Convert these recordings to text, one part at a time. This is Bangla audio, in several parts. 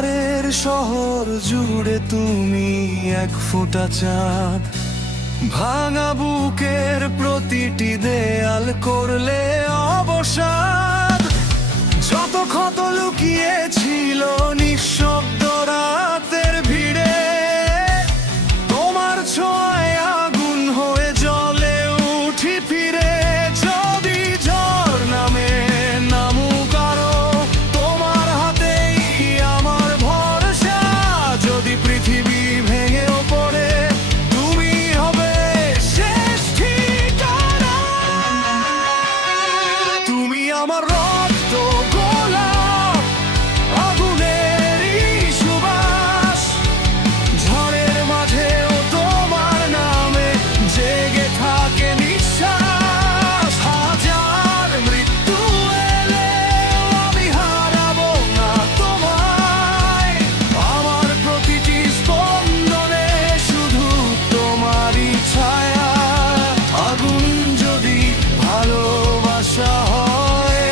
আধারের শহর জুড়ে তুমি এক ফোঁটা চাঁদ, ভাঙা বুকের প্রতিটি দেয়াল করলে অবসাদ। যত ক্ষত লুকিয়েছিল নিঃশব্দ রাতের ভিড়ে, তোমার ছোঁয়ায় আগুন হয়ে জ্বলে উঠি ফিরে। যদি ঝড় নামে নামুক আরো, তোমার হাতেই আমার ভরসা। যদি পৃথিবী ভেঙেও পড়ে, তুমি হবে শেষ ঠিকানা। তুমি আমার রক্ত গোলাপ, আগুনেরই সুবাস। ঝড়ের মাঝেও তোমার নামে জেগে থাকে নিঃশ্বাস। হাজার মৃত্যু এলেও আমি হারাবো না তোমায়। আমার প্রতিটি স্পন্দনে শুধু তোমারই ছায়া। আগুন যদি ভালোবাসা হয়,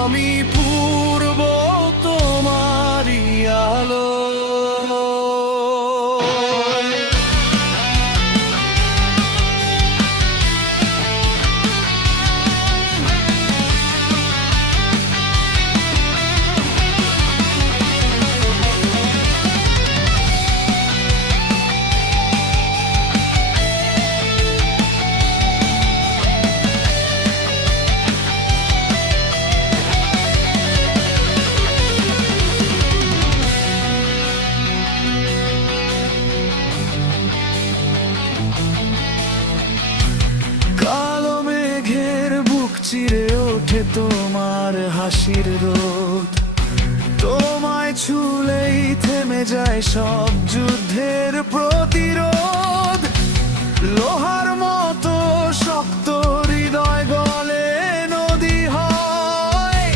আমি পূর্ব তোমারই আলো। কালো মেঘের বুক চিরে ওঠে তোমার হাসির রোদ। তোমায় ছুলেই থেমে যায় সব যুদ্ধের প্রতিরোধ। লোহার মতো শক্ত হৃদয় গলে নদী হয়।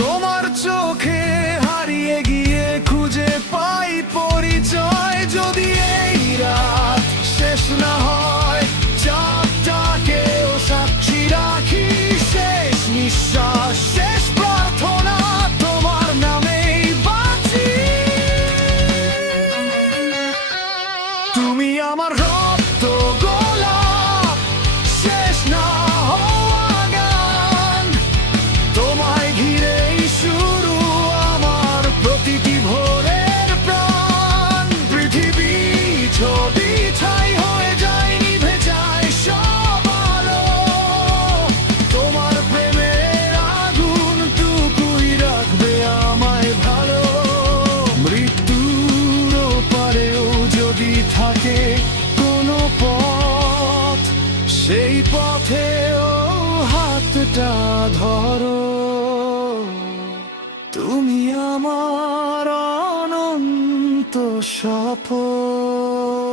তোমার চোখে হারিয়ে গিয়ে খুঁজে পাই পরিচয়। যদি এই রাত শেষ না হয়, চাঁদটাকেও সাক্ষী রাখি। শেষ নিঃশ্বাস, শেষ প্রার্থনা, তোমার নামেই বাঁচি। তুমি আমার রক্ত গোলাপ, শেষ না হওয়া গান। তোমায় ঘিরেই শুরু আমার প্রতিটি ভোরের প্রাণ। পৃথিবী যদি ছাই হয়ে যায়, নিভে যায় সব আলো। তোমার প্রেমের আগুন টুকুই রাখবে আমায় ভালো। মৃত্যুর পারেও যদি থাকে কোনো পথ, সেই পথেও হাতটা ধরো। তুমি আমার অনন্ত সফল।